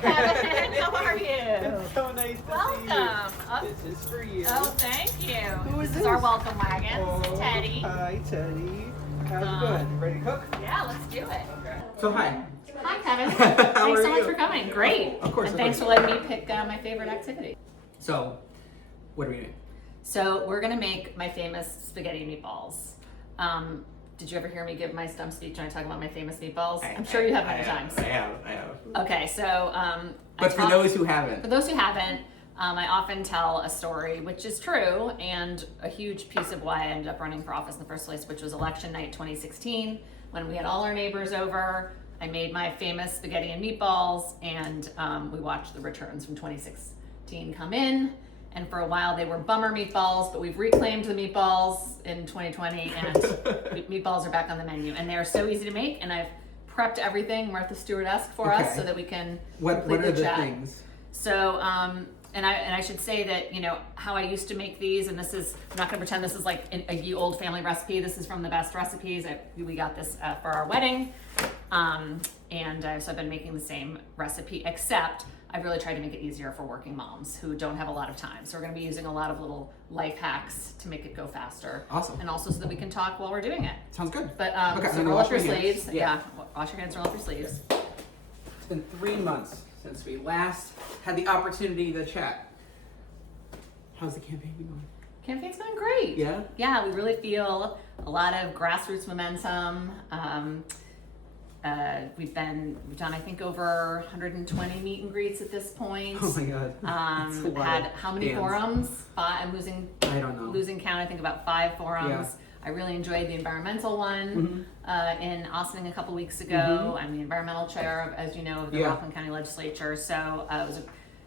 Kevin. How are you? It's so nice to see you. Welcome. This is for you. Oh, thank you. Who is This this? is our welcome wagon. Oh, Teddy. Hi, Teddy. How's it going? Ready to cook? Yeah, let's do it. So hi. Hi, Kevin. How Thanks are so much you? for coming. Great. Of course. And thanks for letting me pick my favorite activity. So, what are we doing? So we're gonna make my famous spaghetti meatballs. Did you ever hear me give my stump speech when I talk about my famous meatballs? I'm sure you have many times. I have. Okay, so But for those who haven't. I often tell a story, which is true, and a huge piece of why I ended up running for office in the first place, which was election night 2016, when we had all our neighbors over. I made my famous spaghetti and meatballs, and we watched the returns from 2016 come in. And for a while they were bummer meatballs, but we've reclaimed the meatballs in 2020, and meatballs are back on the menu. And they are so easy to make, and I've prepped everything Martha Stewart-esque for us so that we can What complete are the chat. things? So, and I should say that, you know, how I used to make these, and this is, I'm not gonna pretend this is like a old family recipe. This is from the best recipes. We got this for our wedding. So I've been making the same recipe, except I've really tried to make it easier for working moms who don't have a lot of time. So we're gonna be using a lot of little life hacks to make it go faster. Awesome. And also so that we can talk while we're doing it. Sounds good. But Okay, so I'm roll gonna up your wash my hands. sleeves. Yeah. Wash your hands, roll up your sleeves. It's been 3 months since we last had the opportunity to chat. How's the campaign been going? Campaign's going great. Yeah? Yeah, we really feel a lot of grassroots momentum. We've done, I think, over 120 meet and greets at this point. Oh my God. That's a lot Had of how many hands. forums? I don't know. Losing count, I think about 5 forums. Yeah. I really enjoyed the environmental one in Austin a couple weeks ago. I'm the environmental chair, as you know, of the Rockland County legislature. So it was a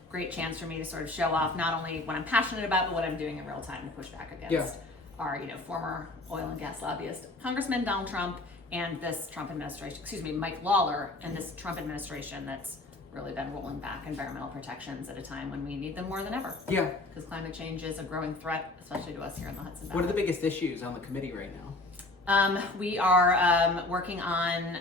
great chance for me to sort of show off not only what I'm passionate about, but what I'm doing in real time to push back against our, former oil and gas lobbyist, Congressman Donald Trump, and this Trump administration, Mike Lawler, and this Trump administration that's really been rolling back environmental protections at a time when we need them more than ever. Yeah. Because climate change is a growing threat, especially to us here in the Hudson Valley. What are the biggest issues on the committee right now? We are working on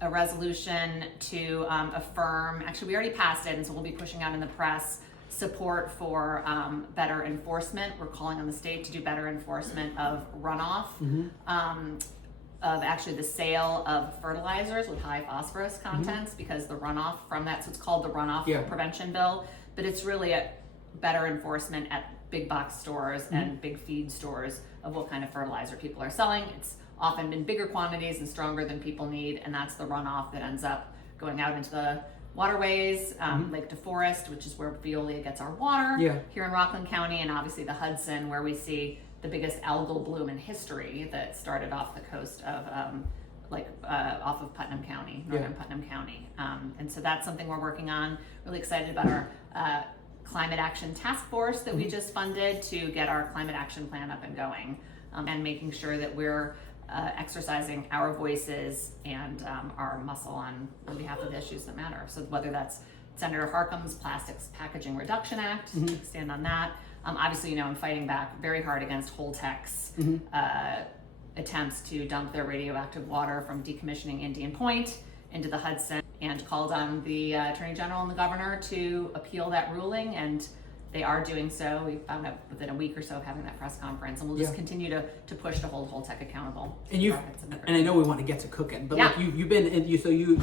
a resolution to affirm, actually we already passed it, and so we'll be pushing out in the press support for better enforcement. We're calling on the state to do better enforcement of runoff, of actually the sale of fertilizers with high phosphorus contents, because the runoff from that, so it's called the runoff prevention bill, but it's really a better enforcement at big box stores and big feed stores of what kind of fertilizer people are selling. It's often been bigger quantities and stronger than people need, and that's the runoff that ends up going out into the waterways, Lake DeForest, which is where Veolia gets our water here in Rockland County, and obviously the Hudson, where we see the biggest algal bloom in history that started off the coast of off of Putnam County, northern Putnam County. And so that's something we're working on. Really excited about our climate action task force that we just funded to get our climate action plan up and going, and making sure that we're exercising our voices and our muscle on behalf of the issues that matter. So whether that's Senator Harkin's Plastics Packaging Reduction Act, stand on that. Obviously, I'm fighting back very hard against Holtec's attempts to dump their radioactive water from decommissioning Indian Point into the Hudson, and called on the Attorney General and the Governor to appeal that ruling, and they are doing so. We found out within a week or so of having that press conference, and we'll just continue to push to hold Holtec accountable. And I know we want to get to cooking, but like you've been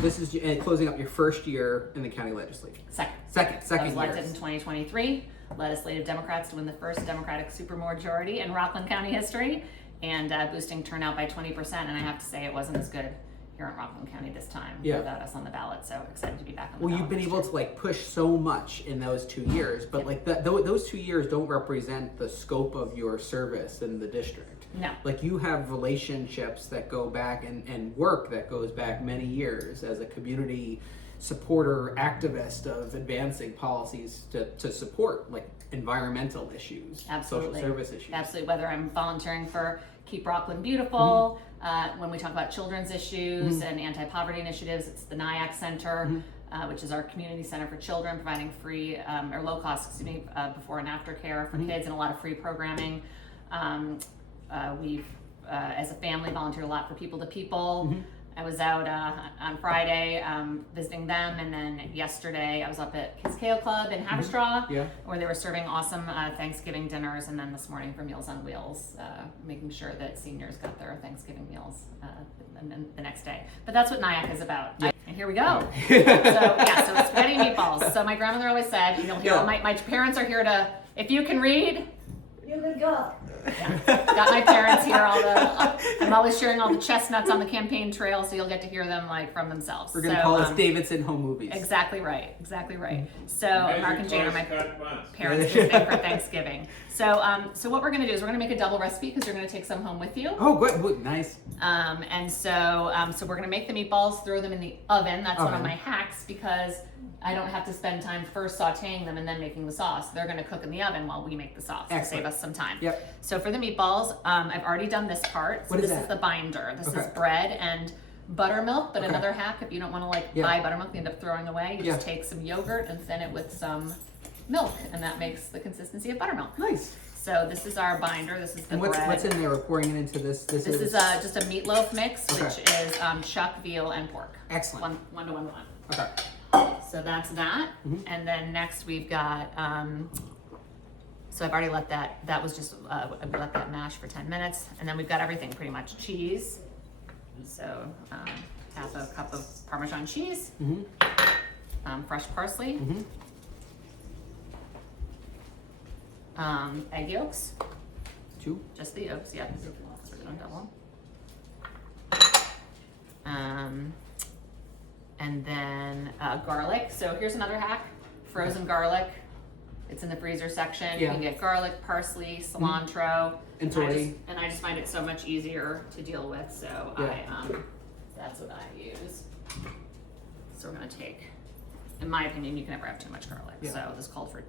this is closing up your first year in the county legislature. Second I was elected in 2023. Legislative Democrats to win the first Democratic supermajority in Rockland County history, and boosting turnout by 20%. And I have to say, it wasn't as good here in Rockland County this time without us on the ballot. So excited to be back on the ballot. Well, you've been able to push so much in those 2 years, but those 2 years don't represent the scope of your service in the district. No. You have relationships that go back and work that goes back many years as a community supporter, activist of advancing policies to support environmental issues, Absolutely. social service issues. Absolutely. Whether I'm volunteering for Keep Rockland Beautiful, when we talk about children's issues and anti-poverty initiatives, it's the Nyack Center, which is our community center for children, providing free or low cost, before and after care for kids, and a lot of free programming. We've, as a family, volunteered a lot for People to People. I was out on Friday visiting them, and then yesterday I was up at Kids KO Club in Haverstraw, where they were serving awesome Thanksgiving dinners, and then this morning for Meals on Wheels, making sure that seniors got their Thanksgiving meals and then the next day. But that's what Nyack is about. And here we go. So it's spaghetti and meatballs. So my grandmother always said, you'll hear my parents are here to, if you can read, you can go. Got my parents here. I'm always sharing all the chestnuts on the campaign trail, so you'll get to hear them like from themselves. We're gonna call this Davidson Home Movies. Exactly right. So Mark and Jane are my parents visiting for Thanksgiving. So what we're gonna do is we're gonna make a double recipe because you're gonna take some home with you. Oh, good, nice. And so we're gonna make the meatballs, throw them in the oven. That's one of my hacks because I don't have to spend time first sauteing them and then making the sauce. They're going to cook in the oven while we make the sauce to save us some time. Yep. So for the meatballs, I've already done this part. So what is this that? Is the binder. This is bread and buttermilk, but another hack, if you don't want to buy buttermilk, you end up throwing away. You just take some yogurt and thin it with some milk, and that makes the consistency of buttermilk. Nice. So this is our binder. This is the bread. What's in there? We're pouring it into this. This is just a meatloaf mix, which is chuck, veal, and pork. Excellent. One to one. Okay. So that's that. And then next we've got, so I've already let that was just, we let that mash for 10 minutes. And then we've got everything pretty much. Cheese. So half a cup of Parmesan cheese, fresh parsley, egg yolks. 2? Just the yolks, yeah. Double. And then garlic. So here's another hack, frozen garlic. It's in the freezer section. You can get garlic, parsley, cilantro. And I just find it so much easier to deal with. So that's what I use. So we're gonna take, in my opinion, you can never have too much garlic. So this called for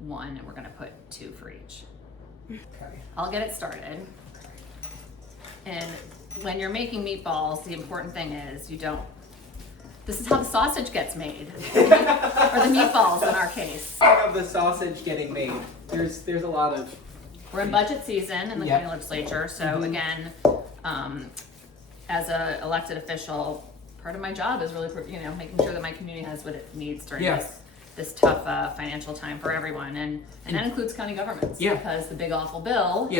1, and we're gonna put 2 for each. Okay. I'll get it started. And when you're making meatballs, the important thing is this is how the sausage gets made, or the meatballs in our case. Of the sausage getting made, there's a lot of. We're in budget season in the county legislature, so again, as a elected official, part of my job is really making sure that my community has what it needs during this tough financial time for everyone, and that includes county governments because the big awful bill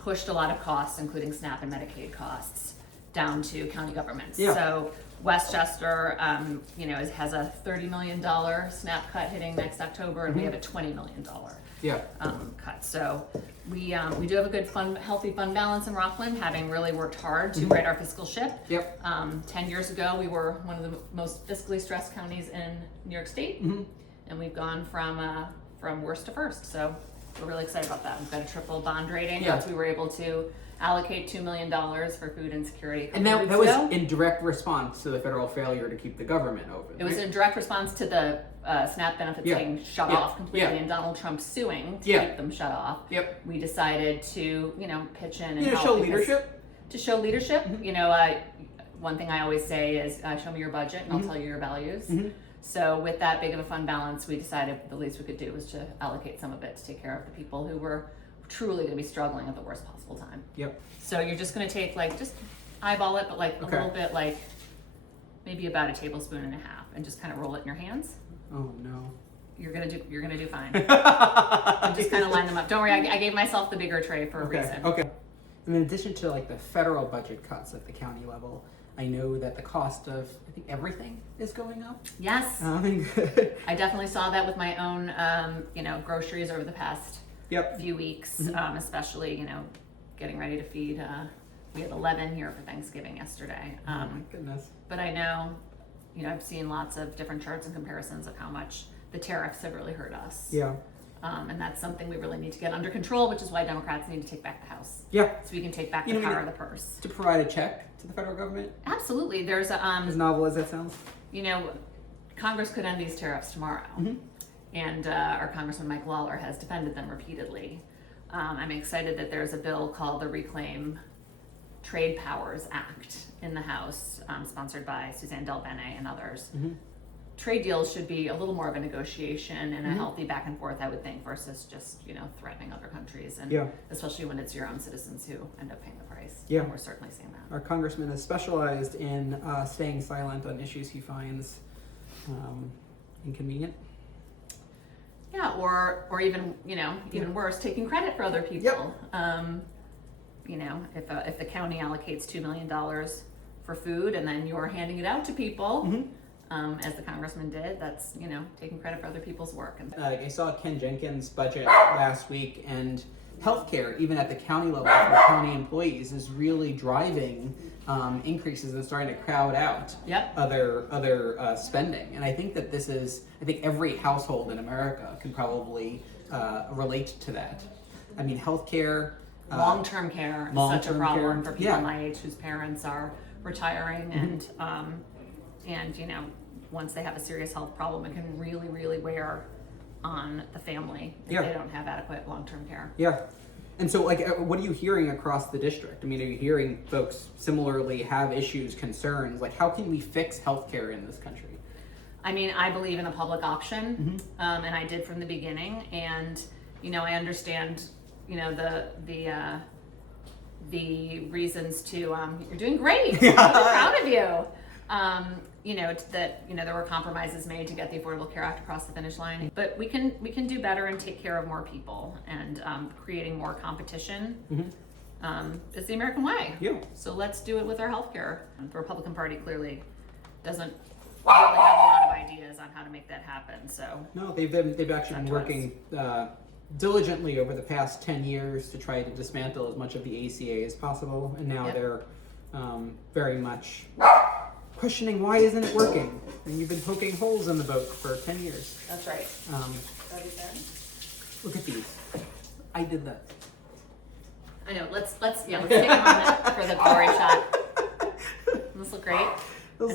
pushed a lot of costs, including SNAP and Medicaid costs, down to county governments. So Westchester, has a $30 million SNAP cut hitting next October, and we have a $20 million cut. So we do have a good healthy fund balance in Rockland, having really worked hard to right our fiscal ship. 10 years ago, we were one of the most fiscally stressed counties in New York State, and we've gone from worst to first. So we're really excited about that. We've got a triple bond rating. We were able to allocate $2 million for food insecurity. And that was in direct response to the federal failure to keep the government open. It was in direct response to the SNAP benefits getting shut off completely, and Donald Trump suing to keep them shut off. We decided to, pitch in and help show leadership. To show leadership, one thing I always say is, show me your budget, and I'll tell you your values. So with that big of a fund balance, we decided the least we could do was to allocate some of it to take care of the people who were truly going to be struggling at the worst possible time. So you're just going to take just eyeball it, but a little bit, maybe about a tablespoon and a half, and just kind of roll it in your hands. Oh no. You're gonna do fine. And just kind of line them up. Don't worry, I gave myself the bigger tray for a reason. Okay. And in addition to the federal budget cuts at the county level, I know that the cost of everything is going up. Yes. I definitely saw that with my own groceries over the past few weeks, especially getting ready to feed. We had 11 here for Thanksgiving yesterday. Oh my goodness. But I know, I've seen lots of different charts and comparisons of how much the tariffs have really hurt us. And that's something we really need to get under control, which is why Democrats need to take back the House. So we can take back the power of the purse. To provide a check to the federal government? Absolutely. There's a as novel as that sounds. Congress could end these tariffs tomorrow. And our Congressman Mike Lawler has defended them repeatedly. I'm excited that there's a bill called the Reclaim Trade Powers Act in the House, sponsored by Suzanne DelBene and others. Trade deals should be a little more of a negotiation and a healthy back and forth, I would think, versus just threatening other countries, and especially when it's your own citizens who end up paying the price. Yeah. And we're certainly seeing that. Our congressman is specialized in staying silent on issues he finds inconvenient. Yeah, or even, even worse, taking credit for other people. If the county allocates $2 million for food and then you're handing it out to people, as the congressman did, that's, taking credit for other people's work. And I saw Ken Jenkins' budget last week, and healthcare, even at the county level for county employees, is really driving increases and starting to crowd out other spending. And I think that I think every household in America can probably relate to that. I mean, healthcare, long-term care is such a problem for people my age whose parents are retiring, and once they have a serious health problem, it can really, really wear on the family if they don't have adequate long-term care. Yeah. And so, what are you hearing across the district? I mean, are you hearing folks similarly have issues, concerns? How can we fix healthcare in this country? I mean, I believe in a public option, and I did from the beginning. And I understand, the reasons to. You're doing great. I'm proud of you. There were compromises made to get the Affordable Care Act across the finish line, but we can do better and take care of more people, and creating more competition is the American way. Yeah. So let's do it with our healthcare. The Republican Party clearly doesn't really have a lot of ideas on how to make that happen. So no, they've actually been working diligently over the past 10 years to try to dismantle as much of the ACA as possible, and now they're very much questioning why isn't it working, and you've been poking holes in the boat for 10 years. That's right. Look at these. I did that. I know. Let's take a moment for the glory shot. Those look great. So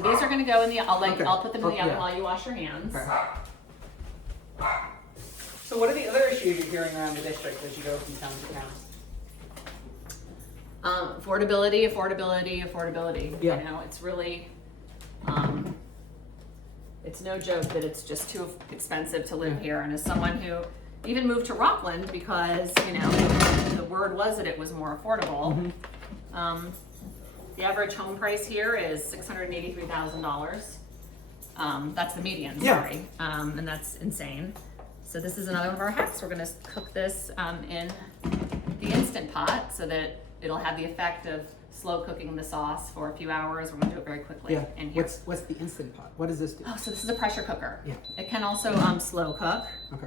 these are going to go in the. I'll put them in the oven while you wash your hands. Okay. So what are the other issues you're hearing around the district as you go from town to town? Affordability. Yeah. It's really, it's no joke that it's just too expensive to live here. And as someone who even moved to Rockland because, the word was that it was more affordable, the average home price here is $683,000. That's the median, sorry. And that's insane. So this is another one of our hacks. We're gonna cook this in the Instant Pot so that it'll have the effect of slow cooking the sauce for a few hours. We're gonna do it very quickly in here. What's the Instant Pot? What does this do? Oh, so this is a pressure cooker. Yeah. It can also slow cook. Okay.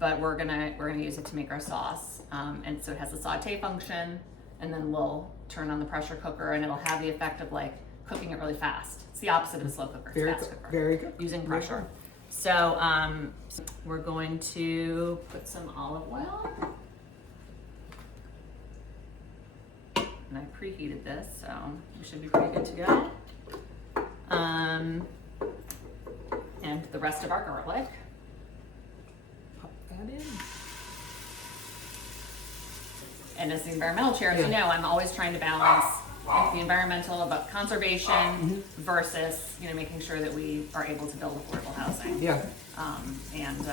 But we're gonna use it to make our sauce. And so it has a saute function, and then we'll turn on the pressure cooker, and it'll have the effect of cooking it really fast. It's the opposite of a slow cooker. It's a fast cooker. Very good. Using pressure. So we're going to put some olive oil. And I preheated this, so we should be pretty good to go. And the rest of our garlic. Pop that in. And as the environmental chair, as you know, I'm always trying to balance the environmental about conservation versus making sure that we are able to build affordable housing. Yeah. And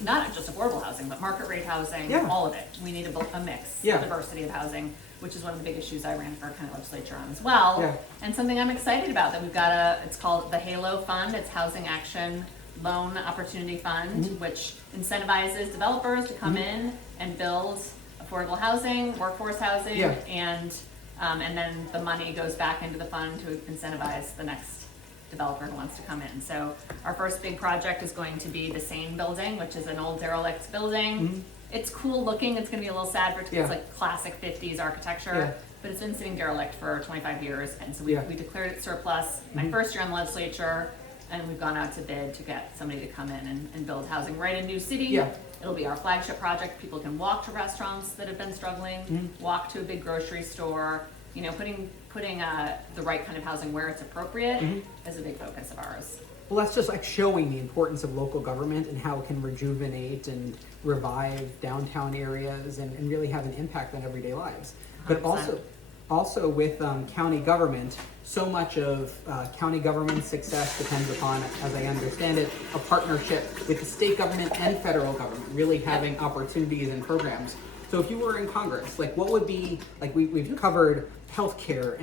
not just affordable housing, but market rate housing, all of it. We need a mix, a diversity of housing, which is one of the big issues I ran for county legislature on as well. Yeah. And something I'm excited about that we've got it's called the HALO Fund. It's Housing Action Loan Opportunity Fund, which incentivizes developers to come in and build affordable housing, workforce housing, and then the money goes back into the fund to incentivize the next developer who wants to come in. So our first big project is going to be the Sane building, which is an old derelict building. It's cool looking. It's going to be a little sad for it's like classic 50s architecture, but it's been sitting derelict for 25 years. And so we declared it surplus my first year on the legislature, and we've gone out to bid to get somebody to come in and build housing right in New City. Yeah. It'll be our flagship project. People can walk to restaurants that have been struggling, walk to a big grocery store. Putting the right kind of housing where it's appropriate is a big focus of ours. Well, that's just showing the importance of local government and how it can rejuvenate and revive downtown areas and really have an impact on everyday lives. But 100%. also with county government, so much of county government success depends upon, as I understand it, a partnership with the state government and federal government, really having opportunities and programs. So if you were in Congress, like what would be, like we've covered healthcare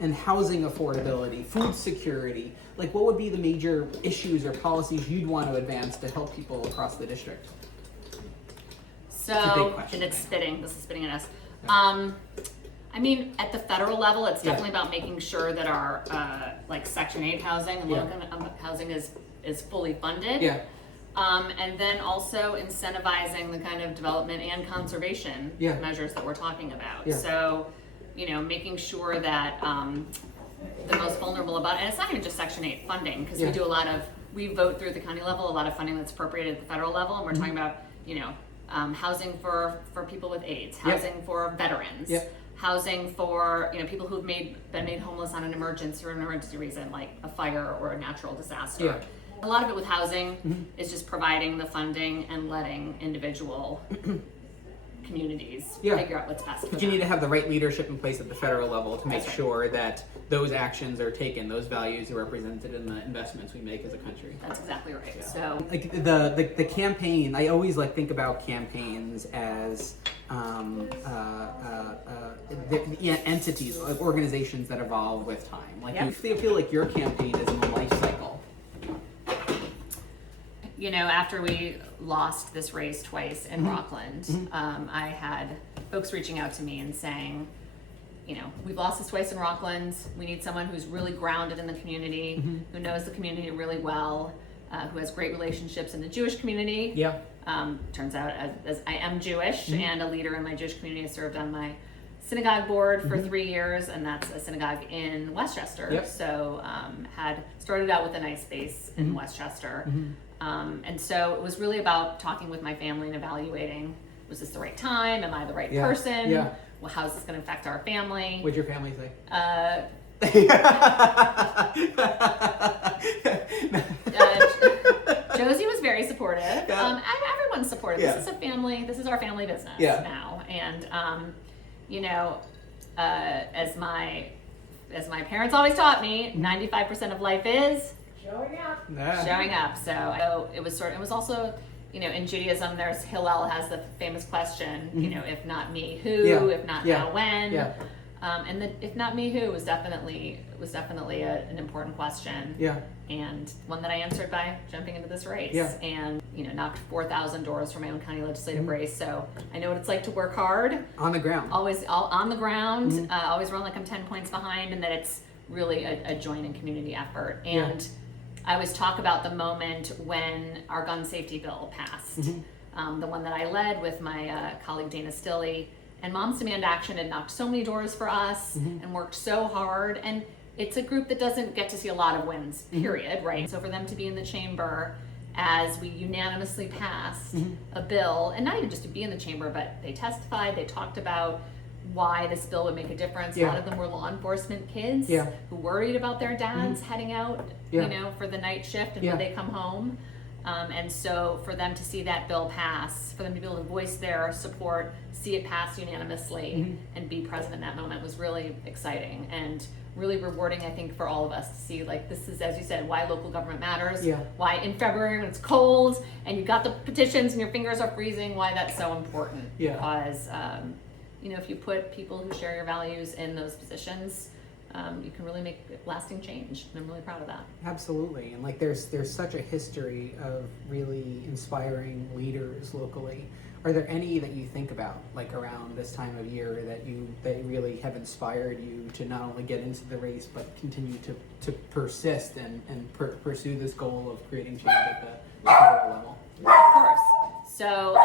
and housing affordability, food security, like what would be the major issues or policies you'd want to advance to help people across the district? So, It's a big question, and it's right? spitting, this is spitting at us. I mean, at the federal level, it's definitely about making sure that our, like Section 8 housing and low-income housing is fully funded. Yeah. And then also incentivizing the kind of development and conservation Yeah. measures that we're talking about. Yeah. So, you know, making sure that the most vulnerable about, and it's not even just Section 8 funding, because Yeah. we do a lot of, we vote through the county level, a lot of funding that's appropriated at the federal level, and we're talking about, you know, housing for people with AIDS, housing for veterans, housing for, you know, people who've been made homeless on an emergency reason, like a fire or a natural disaster. Yeah. A lot of it with housing is just providing the funding and letting individual communities figure out what's best for But them. you need to have the right leadership in place at the federal level to make That's right. sure that those actions are taken, those values are represented in the investments we make as a country. That's exactly right. So Like the campaign, I always like think about campaigns as entities, like organizations that evolve with time. Like Yep. you feel like your campaign is in a life cycle. you know, after we lost this race twice in Rockland, I had folks reaching out to me and saying, you know, we've lost this twice in Rockland. We need someone who's really grounded in the community, who knows the community really well, who has great relationships in the Jewish community. Yeah. Turns out, as I am Jewish and a leader in my Jewish community, I served on my synagogue board for 3 years, and that's a synagogue in Westchester. Yep. So had started out with a nice base in Westchester. And so it was really about talking with my family and evaluating, was this the right time? Am I the right person? Yeah. Well, how's this going to affect our family? What'd your family say? Josie was very supportive. Yeah. Everyone's supportive. Yeah. This is a family. This is our family business now. And you know, as my parents always taught me, 95% of life is showing up. So it was also, you know, in Judaism, there's Hillel has the famous question, you know, if not me, who? Yeah. If not Yeah. now, when? Yeah. And the if not me, who was definitely an important question. Yeah. And one that I answered by jumping into this race. Yeah. And, you know, knocked 4,000 doors for my own county legislative race. So I know what it's like to work hard. On the ground. Always on the ground, always run like I'm 10 points behind, and that it's really a joint and community effort. And I always talk about the moment when our gun safety bill passed, the one that I led with my colleague Dana Stilley. And Moms Demand Action had knocked so many doors for us and worked so hard. And it's a group that doesn't get to see a lot of wins, period, right? So for them to be in the chamber as we unanimously passed a bill, and not even just to be in the chamber, but they testified, they talked about why this bill would make a difference. A lot of them were law enforcement kids who worried about their dads heading out, you know, for the night shift and when they come home. And so for them to see that bill pass, for them to be able to voice their support, see it pass unanimously, and be present in that moment was really exciting and really rewarding, I think, for all of us to see, like, this is, as you said, why local government matters, why in February when it's cold and you've got the petitions and your fingers are freezing, why that's so important. Because, you know, if you put people who share your values in those positions, you can really make lasting change, and I'm really proud of that. Absolutely, and like there's such a history of really inspiring leaders locally. Are there any that you think about, like around this time of year, that really have inspired you to not only get into the race but continue to persist and pursue this goal of creating change at the federal level? Of course. So,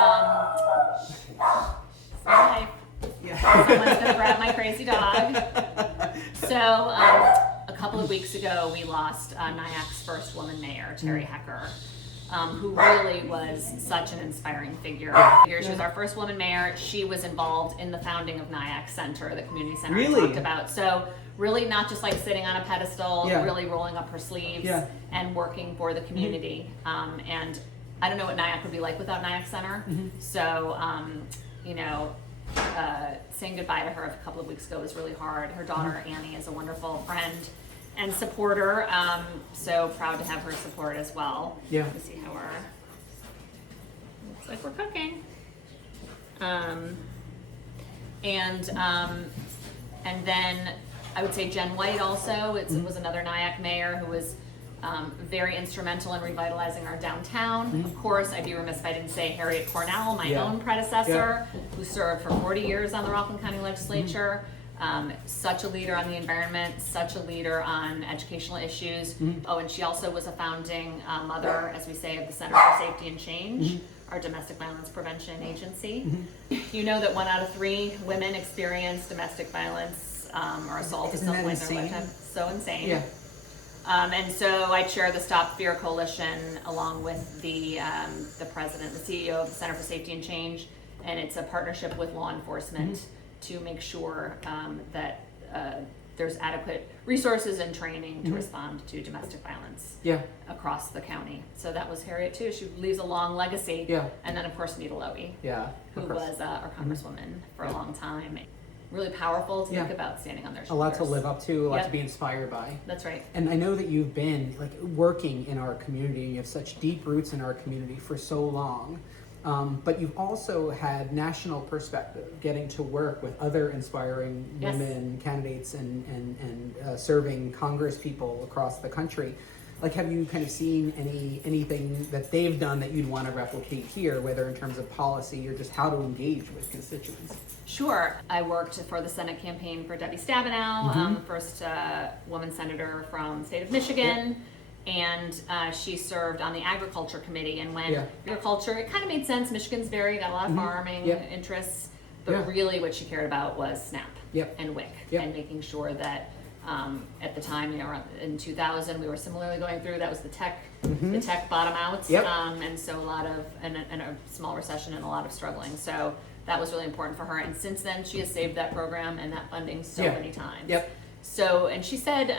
hi. Someone's gonna grab my crazy dog. So, a couple of weeks ago, we lost Nyack's first woman mayor, Terry Hecker, who really was such an inspiring figure. She was our first woman mayor. She was involved in the founding of Nyack Center, the community center I talked about. So, really not just like sitting on a pedestal, really rolling up her sleeves and working for the community. And I don't know what Nyack would be like without Nyack Center. So, you know, saying goodbye to her a couple of weeks ago was really hard. Her daughter Annie is a wonderful friend and supporter. So proud to have her support as well. Let me see how looks like we're cooking. And then I would say Jen White also, it was another Nyack mayor who was very instrumental in revitalizing our downtown. Of course, I'd be remiss if I didn't say Harriet Cornell, my own predecessor, who served for 40 years on the Rockland County legislature. Such a leader on the environment, such a leader on educational issues. Oh, and she also was a founding mother, as we say, of the Center for Safety and Change, our domestic violence prevention agency. You know that 1 out of 3 women experience domestic violence or assault at some point in their lifetime. So insane. Yeah. And so I chair the Stop Fear Coalition along with the president, the CEO of the Center for Safety and Change, and it's a partnership with law enforcement to make sure that there's adequate resources and training to respond to domestic violence across the county. So that was Harriet too. She leaves a long legacy. Yeah. And then of course Nita Lowy, who course. was our congresswoman for a long time. Really powerful to think about standing on their shoulders. A lot to live up to, a lot to be inspired by. That's right. And I know that you've been like working in our community, and you have such deep roots in our community for so long. But you've also had national perspective, getting to work with other inspiring women candidates and serving Congress people across the country. Like, have you kind of seen anything that they've done that you'd want to replicate here, whether in terms of policy or just how to engage with constituents? Sure. I worked for the Senate campaign for Debbie Stabenow, first woman senator from the state of Michigan. And she served on the agriculture committee. And when agriculture, it kind of made sense. Michigan's got a lot of farming interests. But really what she cared about was SNAP and WIC and making sure that at the time, in 2000, we were similarly going through, that was the tech bottom out. And so a lot of, and a small recession and a lot of struggling. So that was really important for her. And since then, she has saved that program and that funding so many times. So, and she said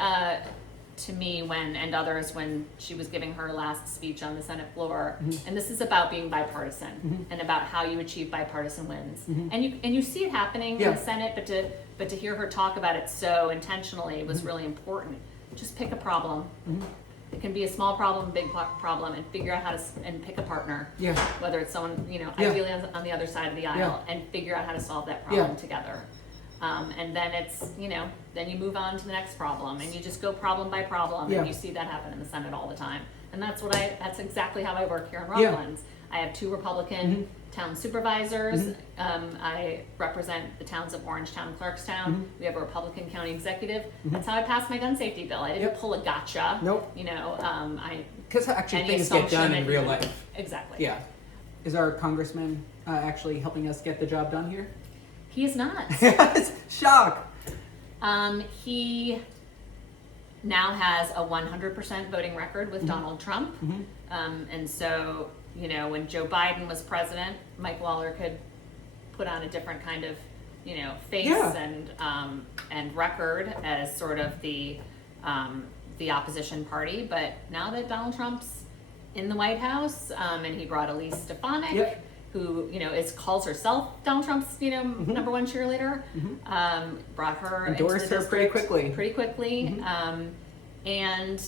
to me and others when she was giving her last speech on the Senate floor, and this is about being bipartisan and about how you achieve bipartisan wins. And you see it happening in the Senate, but to hear her talk about it so intentionally was really important. Just pick a problem. It can be a small problem, big problem, and figure out how to and pick a partner. Whether it's someone ideally on the other side of the aisle, and figure out how to solve that problem together. And then it's, then you move on to the next problem, and you just go problem by problem, and you see that happen in the Senate all the time. And that's exactly how I work here in Rockland. I have 2 Republican town supervisors. I represent the towns of Orangetown and Clarkstown. We have a Republican county executive. That's how I passed my gun safety bill. I didn't pull a gotcha. Because actually things get done in real life. Exactly. Yeah. Is our congressman actually helping us get the job done here? He is not. Shock. He now has a 100% voting record with Donald Trump. And so, when Joe Biden was president, Mike Waller could put on a different kind of, face and record as sort of the opposition party. But now that Donald Trump's in the White House, and he brought Elise Stefanik, who calls herself Donald Trump's number 1 cheerleader, brought her endorsed into the her pretty quickly. And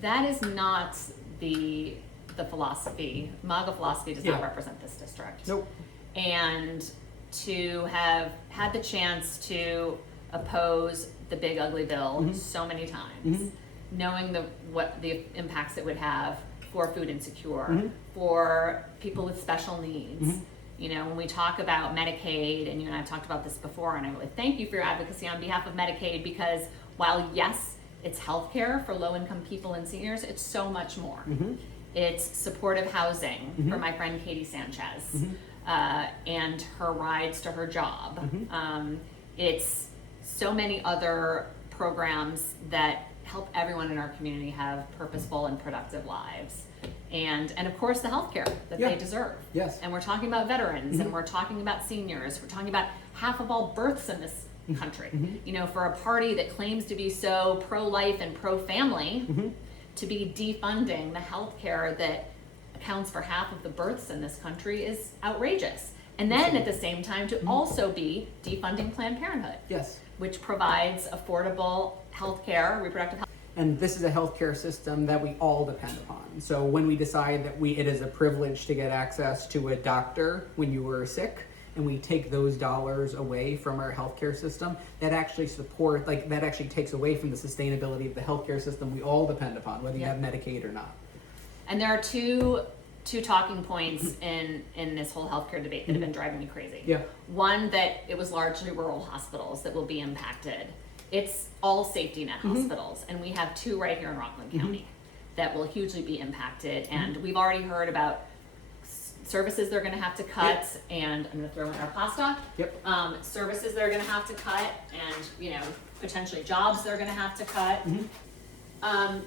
that is not the philosophy. MAGA philosophy does not represent this district. And to have had the chance to oppose the big ugly bill so many times, knowing what the impacts it would have for food insecure, for people with special needs. When we talk about Medicaid, and you and I have talked about this before, and I really thank you for your advocacy on behalf of Medicaid, because while yes, it's healthcare for low-income people and seniors, it's so much more. It's supportive housing for my friend Katie Sanchez, and her rides to her job. It's so many other programs that help everyone in our community have purposeful and productive lives. And of course the healthcare that they deserve. And we're talking about veterans, and we're talking about seniors. We're talking about half of all births in this country. For a party that claims to be so pro-life and pro-family, to be defunding the healthcare that accounts for half of the births in this country is outrageous. And then at the same time to also be defunding Planned Parenthood, which provides affordable healthcare, reproductive health. And this is a healthcare system that we all depend upon. So when we decide that it is a privilege to get access to a doctor when you were sick, and we take those dollars away from our healthcare system, that actually that actually takes away from the sustainability of the healthcare system we all depend upon, whether you have Medicaid or not. And there are two talking points in this whole healthcare debate that have been driving me crazy. Yeah. One, that it was largely rural hospitals that will be impacted. It's all safety net hospitals, and we have 2 right here in Rockland County that will hugely be impacted. And we've already heard about services they're going to have to cut, and I'm going to throw in our pasta. Yep. Services they're going to have to cut, and potentially jobs they're going to have to cut.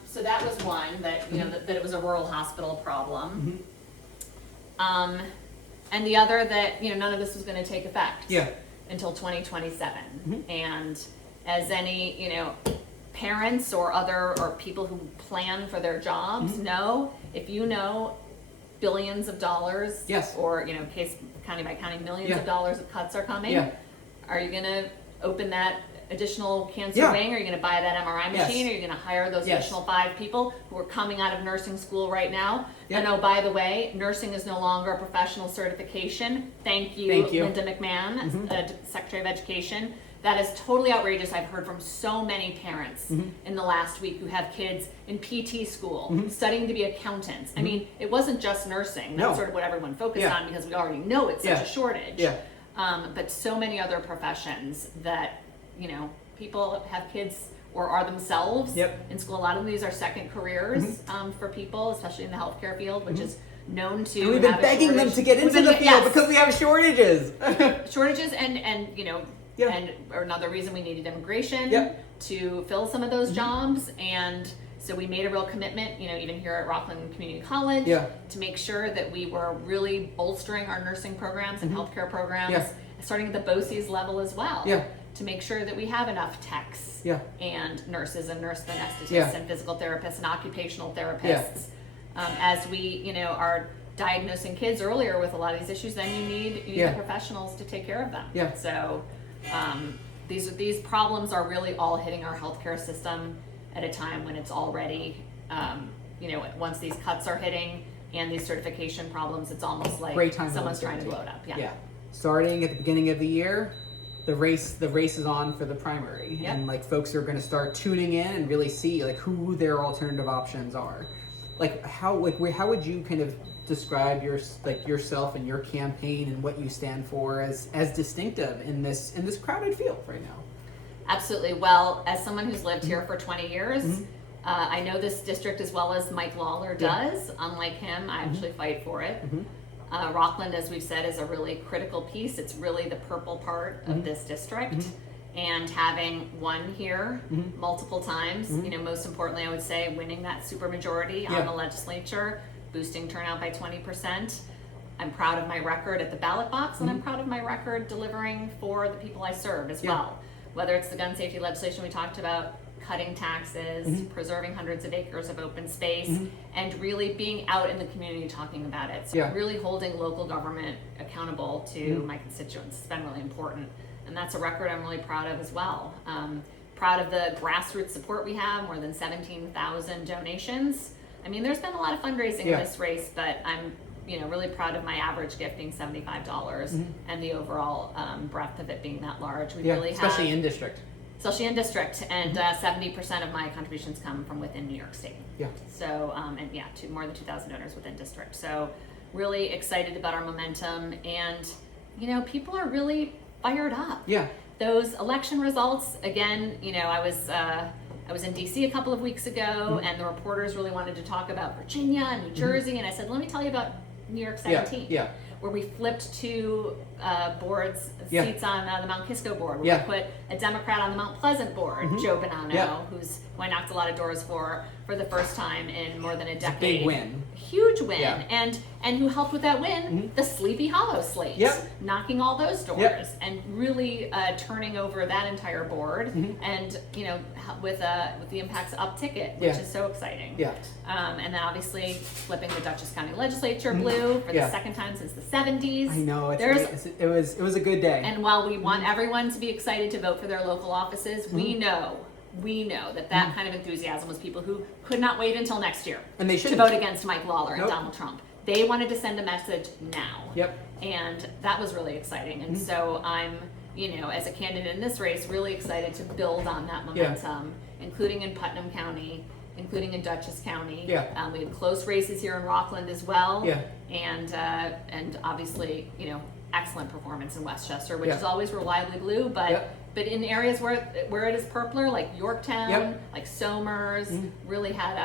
So that was one, that that it was a rural hospital problem. And the other, that none of this was going to take effect until 2027. And as any parents or people who plan for their jobs know, if billions of dollars, or case county by county, millions of dollars of cuts are coming, are you going to open that additional cancer wing? Are you going to buy that MRI machine? Are you going to hire those additional 5 people who are coming out of nursing school right now? And oh, by the way, nursing is no longer a professional certification. Thank you. Linda McMahon, Secretary of Education. That is totally outrageous. I've heard from so many parents in the last week who have kids in PT school studying to be accountants. I mean, it wasn't just nursing. That's sort of what everyone focused on, because we already know it's such a shortage. But so many other professions that people have kids or are themselves in school. A lot of these are second careers for people, especially in the healthcare field, which is known to. And we've been begging them to get into the field because we have shortages. Shortages, and or another reason we needed immigration to fill some of those jobs. And so we made a real commitment, even here at Rockland Community College, to make sure that we were really bolstering our nursing programs and healthcare programs, starting at the BOCES level as well. To make sure that we have enough techs and nurses and nurse anesthetists and physical therapists and occupational therapists. As we, are diagnosing kids earlier with a lot of these issues, then you need the professionals to take care of them. So these problems are really all hitting our healthcare system at a time when it's already, once these cuts are hitting and these certification problems, it's almost like someone's trying to blow it up. Starting at the beginning of the year, the race is on for the primary, and folks are going to start tuning in and really see who their alternative options are. How would you kind of describe yourself and your campaign and what you stand for as distinctive in this crowded field right now? Absolutely. Well, as someone who's lived here for 20 years, I know this district as well as Mike Lawler does. Unlike him, I actually fight for it. Rockland, as we've said, is a really critical piece. It's really the purple part of this district. And having won here multiple times, most importantly, I would say winning that supermajority on the legislature, boosting turnout by 20%. I'm proud of my record at the ballot box, and I'm proud of my record delivering for the people I serve as well. Whether it's the gun safety legislation we talked about, cutting taxes, preserving hundreds of acres of open space, and really being out in the community talking about it. So really holding local government accountable to my constituents has been really important. And that's a record I'm really proud of as well. Proud of the grassroots support we have, more than 17,000 donations. I mean, there's been a lot of fundraising in this race, but I'm really proud of my average gift being $75 and the overall breadth of it being that large. We really especially in district. Especially in district, and 70% of my contributions come from within New York State. So, and more than 2,000 donors within district. So, really excited about our momentum, and people are really fired up. Those election results, again, I was in DC a couple of weeks ago, and the reporters really wanted to talk about Virginia and New Jersey, and I said, let me tell you about New York 17. Where we flipped 2 boards, seats on the Mount Kisco board. We put a Democrat on the Mount Pleasant board, Joe Bonanno, who I knocked a lot of doors for the first time in more than a decade. It's a big win. Huge win. And who helped with that win? The Sleepy Hollow slate. Knocking all those doors and really turning over that entire board, and with the impacts up ticket, which is so exciting. And then obviously flipping the Dutchess County Legislature blue for the second time since the 70s. I know, it was a good day. And while we want everyone to be excited to vote for their local offices, we know that kind of enthusiasm was people who could not wait until next year and they to vote against Mike Lawler and Donald Trump. they wanted to send a message now. Yep. And that was really exciting. And so I'm, as a candidate in this race, really excited to build on that momentum, including in Putnam County, including in Dutchess County. Yeah. We have close races here in Rockland as well. Yeah. And obviously, excellent performance in Westchester, which Yeah. is always reliably blue, but but in areas where it is purpler, like Yorktown, like Somers, really had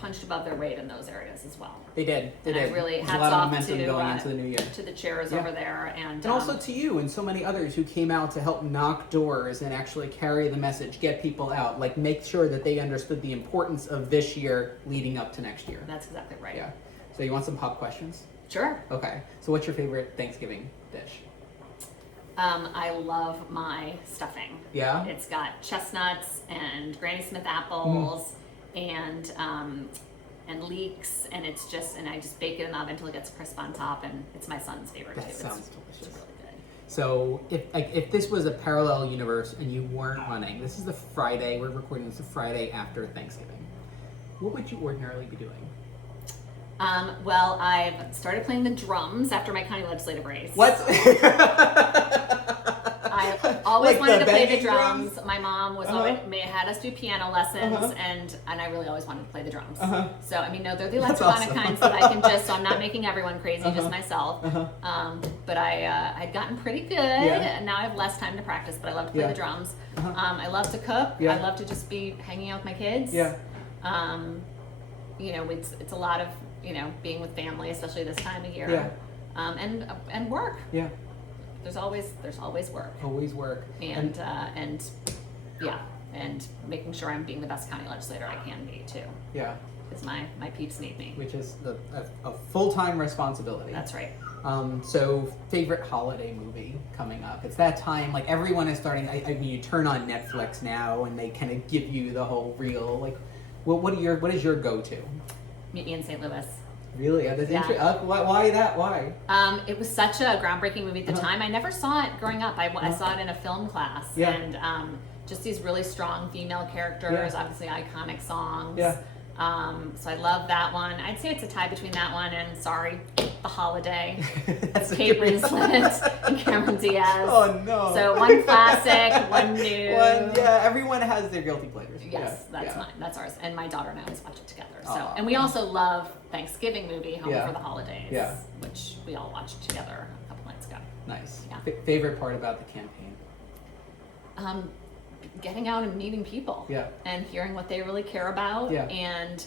punched above their weight in those areas as well. They did. And I really There's hats a lot of off momentum to going into the new year. to the chairs over there, and also to you and so many others who came out to help knock doors and actually carry the message, get people out, like make sure that they understood the importance of this year leading up to next year. That's exactly right. Yeah. So you want some pop questions? Sure. Okay. So what's your favorite Thanksgiving dish? I love my stuffing. Yeah? It's got chestnuts and Granny Smith apples and leeks, and I just bake it in the oven until it gets crisp on top, and it's my son's favorite too. That sounds delicious. It's really good. So if this was a parallel universe and you weren't running, this is the Friday, we're recording this the Friday after Thanksgiving. What would you ordinarily be doing? Well, I've started playing the drums after my county legislative race. What? I always Like wanted the to play the banging drums. drums? My mom was always had us do piano lessons, and I really always wanted to play the drums. So I mean, no, they're the That's electronic awesome. kinds that I can just. So I'm not making everyone crazy, just myself. But I'd gotten pretty good, and now I have less time to practice. But I love to play the drums. I love to cook. I love to just be hanging out with my kids. Yeah. It's a lot of being with family, especially this time of year. Yeah. And work. Yeah. There's always work. Always work. And making sure I'm being the best county legislator I can be too. Yeah. Because my peeps need me. Which is a full-time responsibility. That's right. So favorite holiday movie coming up? It's that time, like everyone is starting, I mean, you turn on Netflix now and they kind of give you the whole reel, like, what is your go-to? Meet Me in St. Louis. Really? That's interesting. Why that? Why? It was such a groundbreaking movie at the time. I never saw it growing up. I saw it in a film class. Yeah. And just these really strong female characters, obviously iconic songs. Yeah. So I love that one. I'd say it's a tie between that one and Sorry, The Holiday. That's Kate Winslet and Cameron Diaz. Oh no. So one classic, one new. Everyone has their guilty pleasures. Yes, that's mine. That's ours. And my daughter and I always watch it together. So, Aw. and we also love Thanksgiving movie, Home for the Holidays, Yeah. which we all watched together a couple nights ago. Nice. Yeah. Favorite part about the campaign? Getting out and meeting people. Yeah. And hearing what they really care about. Yeah. And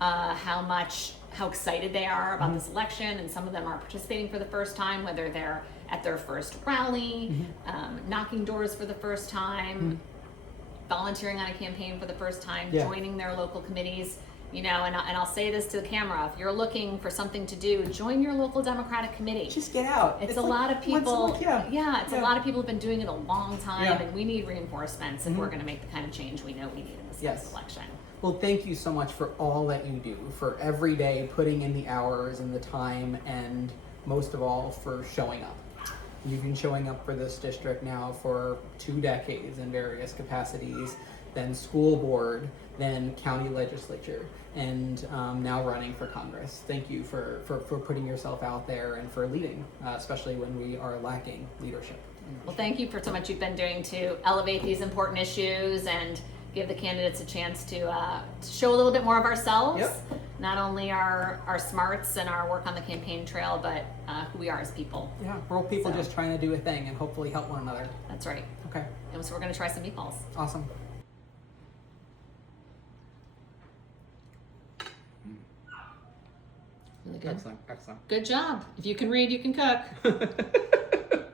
how excited they are about this election, and some of them are participating for the first time, whether they're at their first rally, knocking doors for the first time, volunteering on a campaign for the first time, joining their local committees. And I'll say this to the camera: if you're looking for something to do, join your local Democratic committee. Just get out. It's a lot of people. A lot of people have been doing it a long time, Yeah. and we need reinforcements if we're going to make the kind of change we know we need in this next election. Well, thank you so much for all that you do, for every day putting in the hours and the time, and most of all, for showing up. You've been showing up for this district now for 2 decades in various capacities, then school board, then county legislature, and now running for Congress. Thank you for putting yourself out there and for leading, especially when we are lacking leadership. Well, thank you for so much you've been doing to elevate these important issues and give the candidates a chance to show a little bit more of ourselves. Not only our smarts and our work on the campaign trail, but who we are as people. Yeah, we're all people just trying to do a thing and hopefully help one another. That's right. Okay. And so we're going to try some meatballs. Awesome. Really good. Excellent. Good job. If you can read, you can cook.